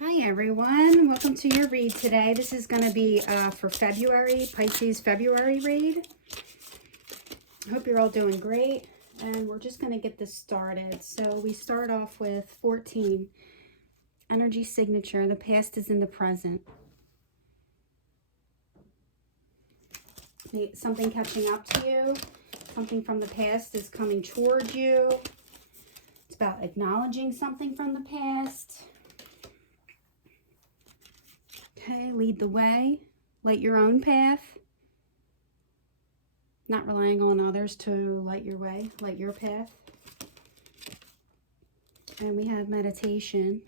Hi everyone, welcome to your read today. This is going to be for February, Pisces February read. I hope you're all doing great, and we're just going to get this started. So we start off with 14, energy signature. The past is in the present. Something catching up to you, something from the past is coming toward you. It's about acknowledging something from the past. Okay, lead the way, light your own path, not relying on others to light your way, light your path. And we have meditation.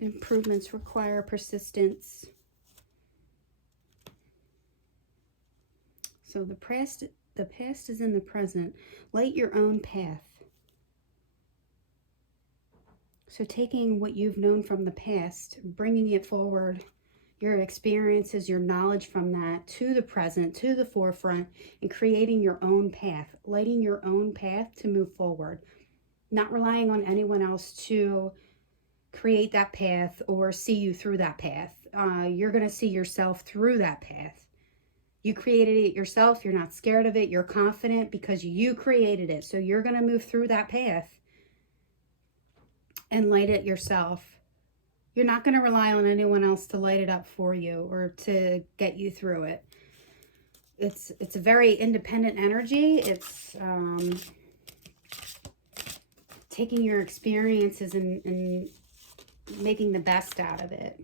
Improvements require persistence. So the past is in the present. Light your own path. So taking what you've known from the past, bringing it forward, your experiences, your knowledge from that to the present, to the forefront, and creating your own path, lighting your own path to move forward, not relying on anyone else to create that path or see you through that path. You're going to see yourself through that path. You created it yourself. You're not scared of it. You're confident because you created it. So you're going to move through that path and light it yourself. You're not going to rely on anyone else to light it up for you or to get you through it. It's a very independent energy. It's taking your experiences and making the best out of it.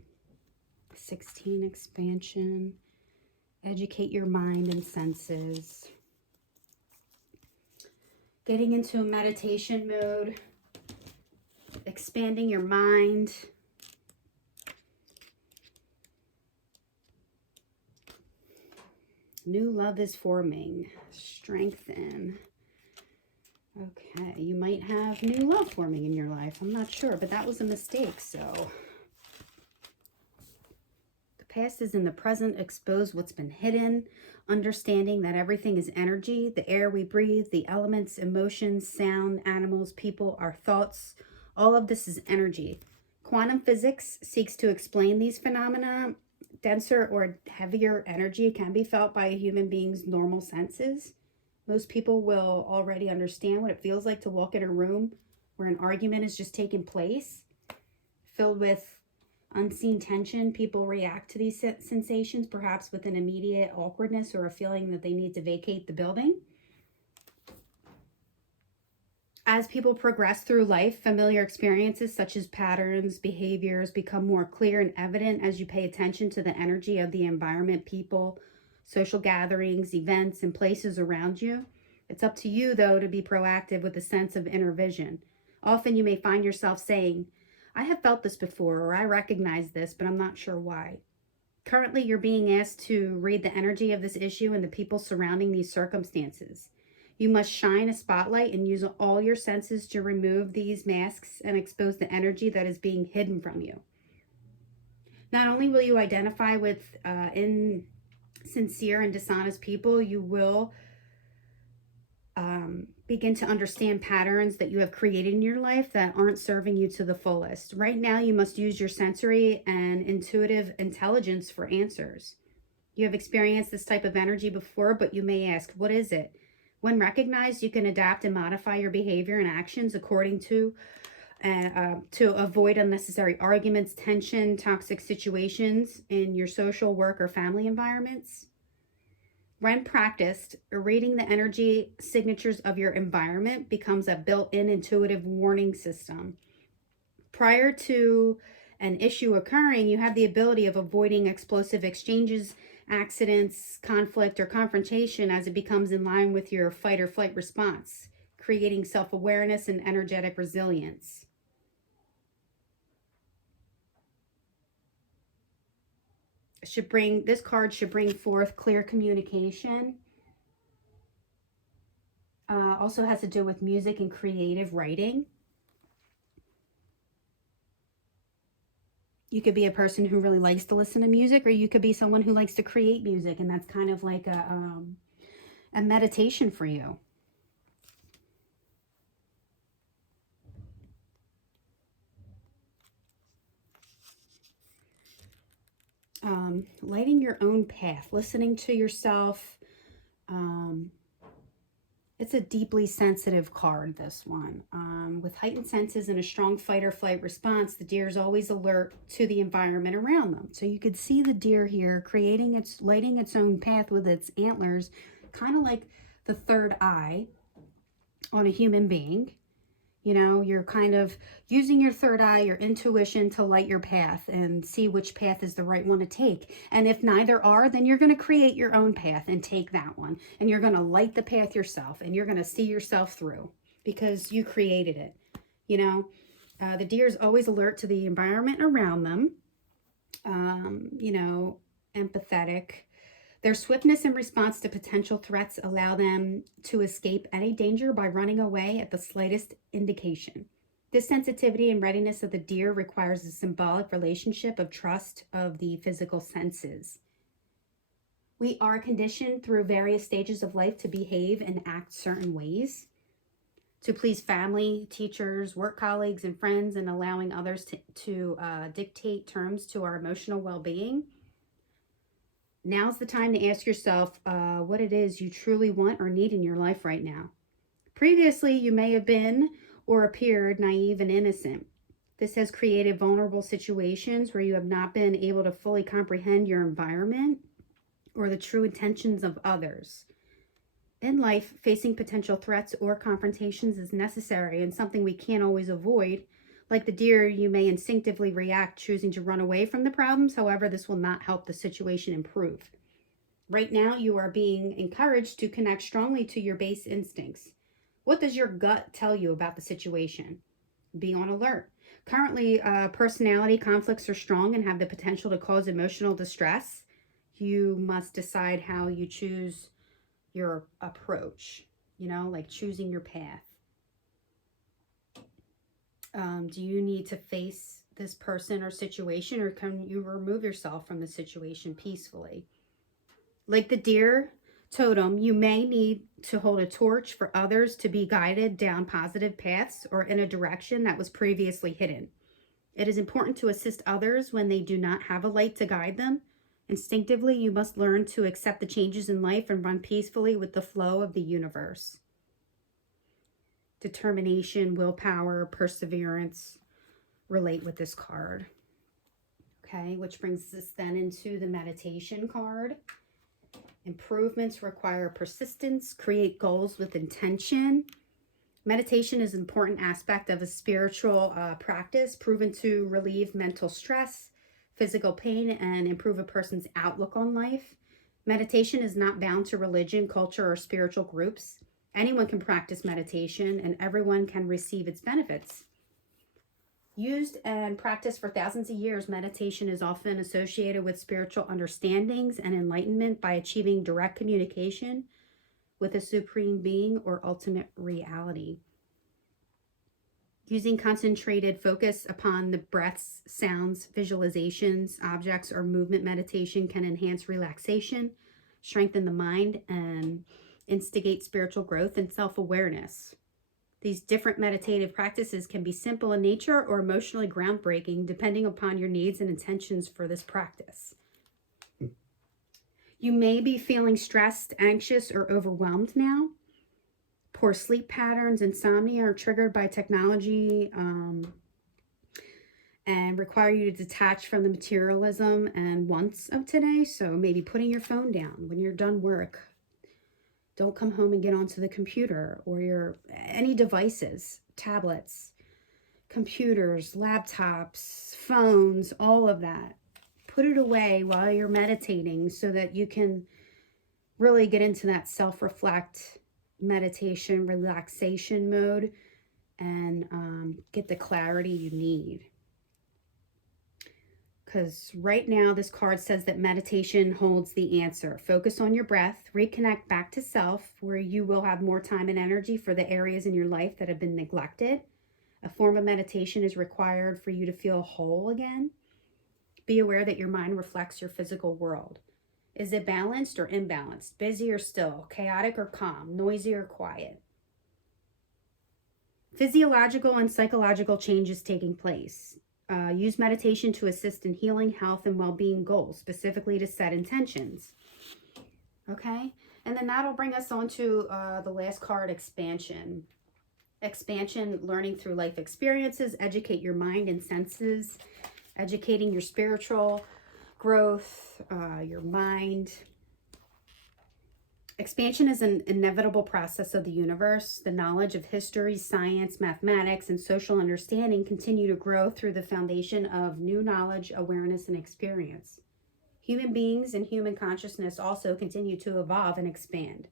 16, expansion. Educate your mind and senses. Getting into a meditation mode. Expanding your mind. New love is forming. Strengthen. Okay, you might have new love forming in your life. I'm not sure, but that was a mistake, so. The past is in the present. Expose what's been hidden. Understanding that everything is energy. The air we breathe, the elements, emotions, sound, animals, people, our thoughts. All of this is energy. Quantum physics seeks to explain these phenomena. Denser or heavier energy can be felt by a human being's normal senses. Most people will already understand what it feels like to walk in a room where an argument is just taking place, filled with unseen tension. People react to these sensations, perhaps with an immediate awkwardness or a feeling that they need to vacate the building. As people progress through life, familiar experiences such as patterns, behaviors become more clear and evident as you pay attention to the energy of the environment, people, social gatherings, events, and places around you. It's up to you, though, to be proactive with a sense of inner vision. Often you may find yourself saying, I have felt this before, or I recognize this, but I'm not sure why. Currently, you're being asked to read the energy of this issue and the people surrounding these circumstances. You must shine a spotlight and use all your senses to remove these masks and expose the energy that is being hidden from you. Not only will you identify with insincere and dishonest people, you will begin to understand patterns that you have created in your life that aren't serving you to the fullest. Right now, you must use your sensory and intuitive intelligence for answers. You have experienced this type of energy before, but you may ask, what is it? When recognized, you can adapt and modify your behavior and actions according to avoid unnecessary arguments, tension, toxic situations in your social, work, or family environments. When practiced, reading the energy signatures of your environment becomes a built-in intuitive warning system. Prior to an issue occurring, you have the ability of avoiding explosive exchanges, accidents, conflict, or confrontation as it becomes in line with your fight or flight response, creating self-awareness and energetic resilience. This card should bring forth clear communication. Also has to do with music and creative writing. You could be a person who really likes to listen to music, or you could be someone who likes to create music, and that's kind of like a meditation for you. Lighting your own path, listening to yourself. It's a deeply sensitive card, this one. With heightened senses and a strong fight or flight response, the deer is always alert to the environment around them. So you could see the deer here lighting its own path with its antlers, kind of like the third eye on a human being. You know, you're kind of using your third eye, your intuition to light your path and see which path is the right one to take. And if neither are, then you're going to create your own path and take that one. And you're going to light the path yourself, and you're going to see yourself through because you created it. You know, the deer is always alert to the environment around them. You know, empathetic. Their swiftness in response to potential threats allow them to escape any danger by running away at the slightest indication. This sensitivity and readiness of the deer requires a symbolic relationship of trust of the physical senses. We are conditioned through various stages of life to behave and act certain ways, to please family, teachers, work colleagues, and friends, and allowing others to dictate terms to our emotional well-being. Now's the time to ask yourself what it is you truly want or need in your life right now. Previously, you may have been or appeared naive and innocent. This has created vulnerable situations where you have not been able to fully comprehend your environment or the true intentions of others. In life, facing potential threats or confrontations is necessary and something we can't always avoid. Like the deer, you may instinctively react, choosing to run away from the problems. However, this will not help the situation improve. Right now, you are being encouraged to connect strongly to your base instincts. What does your gut tell you about the situation? Be on alert. Currently, personality conflicts are strong and have the potential to cause emotional distress. You must decide how you choose your approach, you know, like choosing your path. Do you need to face this person or situation, or can you remove yourself from the situation peacefully? Like the deer totem, you may need to hold a torch for others to be guided down positive paths or in a direction that was previously hidden. It is important to assist others when they do not have a light to guide them. Instinctively, you must learn to accept the changes in life and run peacefully with the flow of the universe. Determination, willpower, perseverance relate with this card. Okay, which brings us then into the meditation card. Improvements require persistence. Create goals with intention. Meditation is an important aspect of a spiritual practice proven to relieve mental stress, physical pain, and improve a person's outlook on life. Meditation is not bound to religion, culture, or spiritual groups. Anyone can practice meditation and everyone can receive its benefits. Used and practiced for thousands of years, meditation is often associated with spiritual understandings and enlightenment by achieving direct communication with a supreme being or ultimate reality. Using concentrated focus upon the breaths, sounds, visualizations, objects, or movement meditation can enhance relaxation, strengthen the mind, and instigate spiritual growth and self-awareness. These different meditative practices can be simple in nature or emotionally groundbreaking, depending upon your needs and intentions for this practice. You may be feeling stressed, anxious, or overwhelmed now. Poor sleep patterns, insomnia are triggered by technology and require you to detach from the materialism and wants of today. So maybe putting your phone down when you're done work. Don't come home and get onto the computer or any devices, tablets, computers, laptops, phones, all of that. Put it away while you're meditating so that you can really get into that self-reflect, meditation, relaxation mode and get the clarity you need. Because right now this card says that meditation holds the answer. Focus on your breath, reconnect back to self, where you will have more time and energy for the areas in your life that have been neglected. A form of meditation is required for you to feel whole again. Be aware that your mind reflects your physical world. Is it balanced or imbalanced? Busy or still? Chaotic or calm? Noisy or quiet? Physiological and psychological changes taking place. Use meditation to assist in healing, health, and well-being goals, specifically to set intentions. Okay? And then that'll bring us on to the last card, expansion. Expansion, learning through life experiences, educate your mind and senses, educating your spiritual growth, your mind. Expansion is an inevitable process of the universe. The knowledge of history, science, mathematics, and social understanding continue to grow through the foundation of new knowledge, awareness, and experience. Human beings and human consciousness also continue to evolve and expand.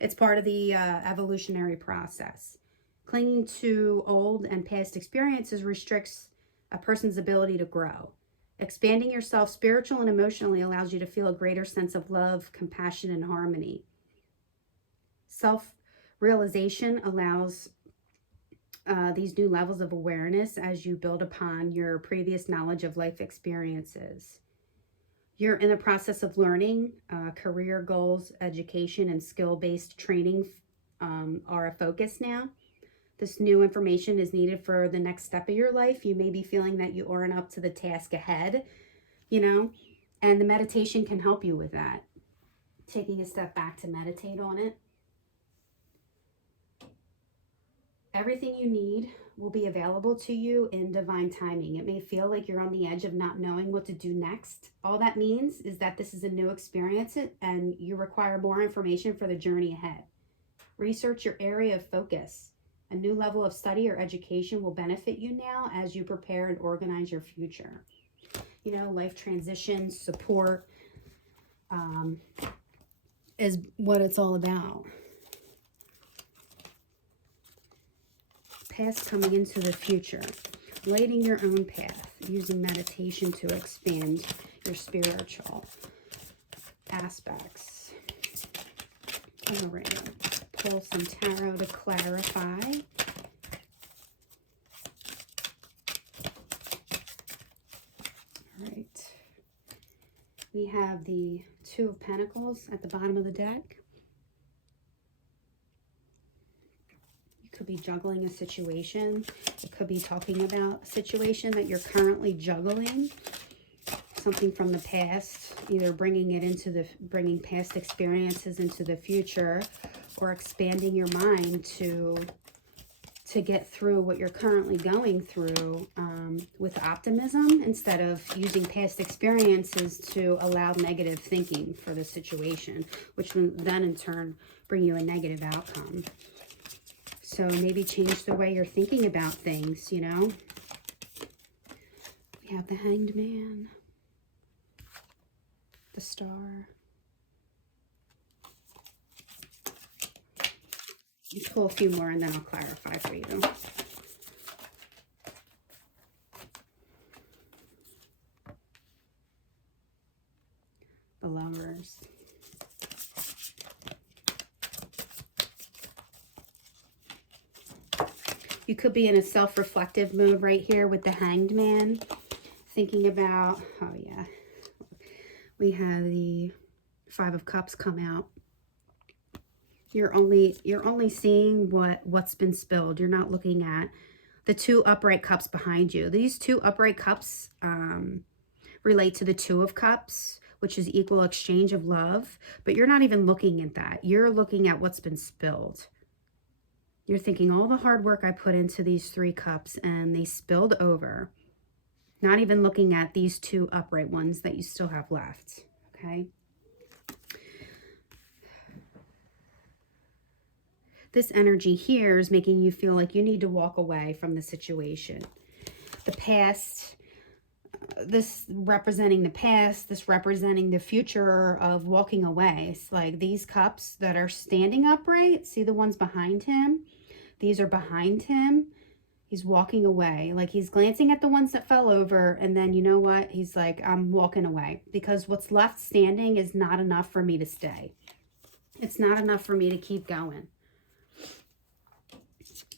It's part of the evolutionary process. Clinging to old and past experiences restricts a person's ability to grow. Expanding yourself spiritual and emotionally allows you to feel a greater sense of love, compassion, and harmony. Self-realization allows these new levels of awareness as you build upon your previous knowledge of life experiences. You're in the process of learning. Career goals, education, and skill-based training are a focus now. This new information is needed for the next step of your life. You may be feeling that you aren't up to the task ahead, and the meditation can help you with that. Taking a step back to meditate on it. Everything you need will be available to you in divine timing. It may feel like you're on the edge of not knowing what to do next. All that means is that this is a new experience and you require more information for the journey ahead. Research your area of focus. A new level of study or education will benefit you now as you prepare and organize your future. Life transition, support is what it's all about. Past coming into the future. Lighting your own path. Using meditation to expand your spiritual aspects. All right. Pull some tarot to clarify. All right. We have the Two of Pentacles at the bottom of the deck. You could be juggling a situation. It could be talking about a situation that you're currently juggling. Something from the past, either bringing past experiences into the future, or expanding your mind to get through what you're currently going through with optimism, instead of using past experiences to allow negative thinking for the situation, which will then in turn bring you a negative outcome. So maybe change the way you're thinking about things, We have the Hanged Man, the Star. Let's pull a few more and then I'll clarify for you. The Lovers. You could be in a self-reflective mode right here with the Hanged Man. Thinking about, we have the Five of Cups come out. You're only seeing what's been spilled. You're not looking at the two upright cups behind you. These two upright cups relate to the Two of Cups, which is equal exchange of love. But you're not even looking at that. You're looking at what's been spilled. You're thinking all the hard work I put into these three cups and they spilled over. Not even looking at these two upright ones that you still have left. Okay. This energy here is making you feel like you need to walk away from the situation. The past, this representing the past, this representing the future of walking away. It's like these cups that are standing upright, see the ones behind him? These are behind him. He's walking away. Like he's glancing at the ones that fell over, and then you know what? He's like, I'm walking away because what's left standing is not enough for me to stay. It's not enough for me to keep going.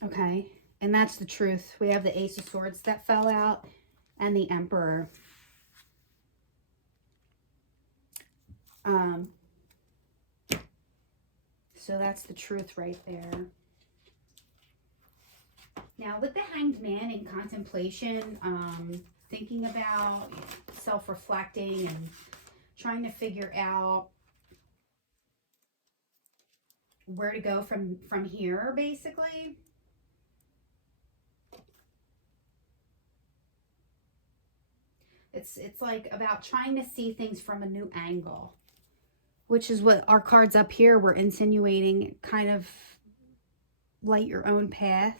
Okay, and that's the truth. We have the Ace of Swords that fell out and the Emperor. So that's the truth right there. Now with the Hanged Man in contemplation, thinking about self-reflecting and trying to figure out where to go from here, basically. It's like about trying to see things from a new angle, which is what our cards up here were insinuating. Kind of light your own path.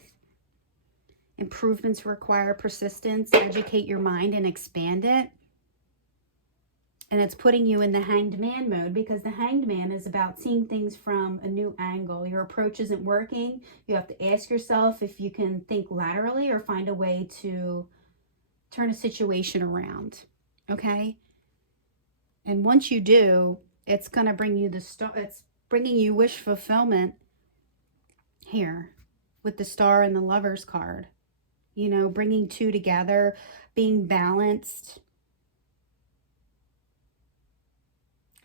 Improvements require persistence. Educate your mind and expand it. And it's putting you in the Hanged Man mode, because the Hanged Man is about seeing things from a new angle. Your approach isn't working. You have to ask yourself if you can think laterally or find a way to turn a situation around. Okay? And once you do, it's going to bring you it's bringing you wish fulfillment here with the Star and the Lover's card. You know, bringing two together, being balanced,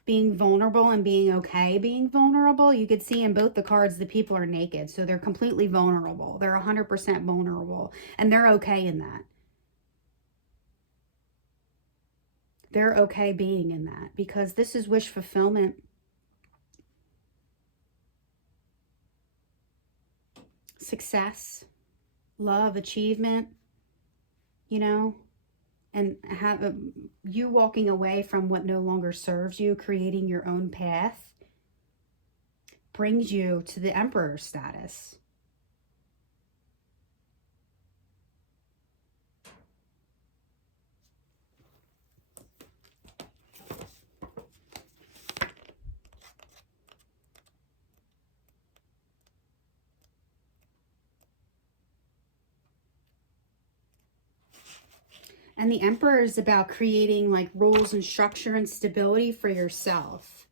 being vulnerable and being okay being vulnerable. You could see in both the cards the people are naked, so they're completely vulnerable. They're 100% vulnerable, and they're okay in that. They're okay being in that, because this is wish fulfillment. Success, love, achievement, you know, and have you walking away from what no longer serves you, creating your own path, brings you to the Emperor status. And the Emperor is about creating like rules and structure and stability for yourself.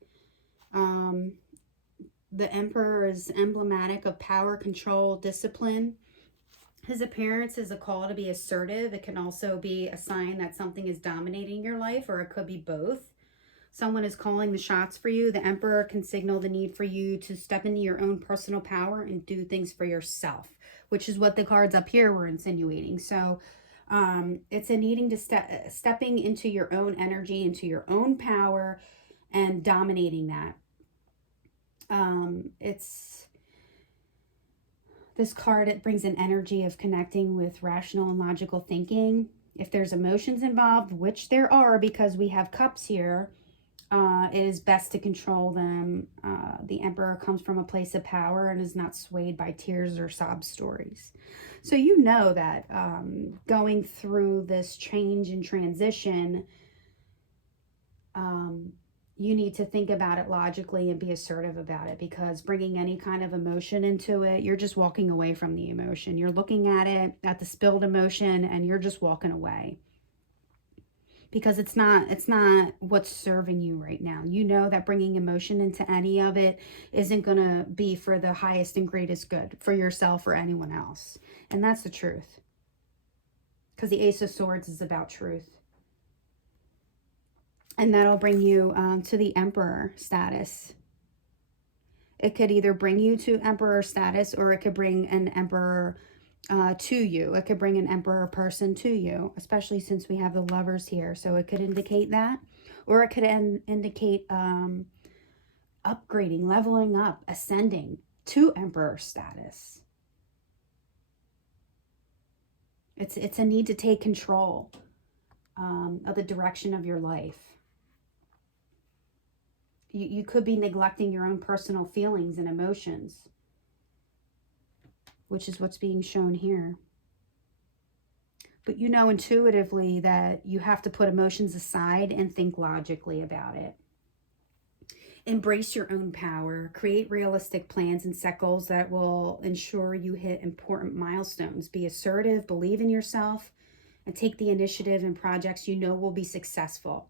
The Emperor is emblematic of power, control, discipline. His appearance is a call to be assertive. It can also be a sign that something is dominating your life, or it could be both. Someone is calling the shots for you. The Emperor can signal the need for you to step into your own personal power and do things for yourself, which is what the cards up here were insinuating. So it's a needing to stepping into your own energy, into your own power, and dominating that. It's this card, it brings an energy of connecting with rational and logical thinking. If there's emotions involved, which there are, because we have cups here, it is best to control them. The Emperor comes from a place of power and is not swayed by tears or sob stories. So you know that going through this change and transition, you need to think about it logically and be assertive about it, because bringing any kind of emotion into it, you're just walking away from the emotion. You're looking at it, at the spilled emotion, and you're just walking away, because it's not what's serving you right now. You know that bringing emotion into any of it isn't going to be for the highest and greatest good for yourself or anyone else. And that's the truth, because the Ace of Swords is about truth. And that'll bring you to the Emperor status. It could either bring you to Emperor status, or it could bring an Emperor to you. It could bring an Emperor person to you, especially since we have the Lovers here. So it could indicate that, or it could indicate upgrading, leveling up, ascending to Emperor status. It's a need to take control of the direction of your life. You could be neglecting your own personal feelings and emotions, which is what's being shown here. But you know intuitively that you have to put emotions aside and think logically about it. Embrace your own power. Create realistic plans and set goals that will ensure you hit important milestones. Be assertive, believe in yourself, and take the initiative in projects you know will be successful.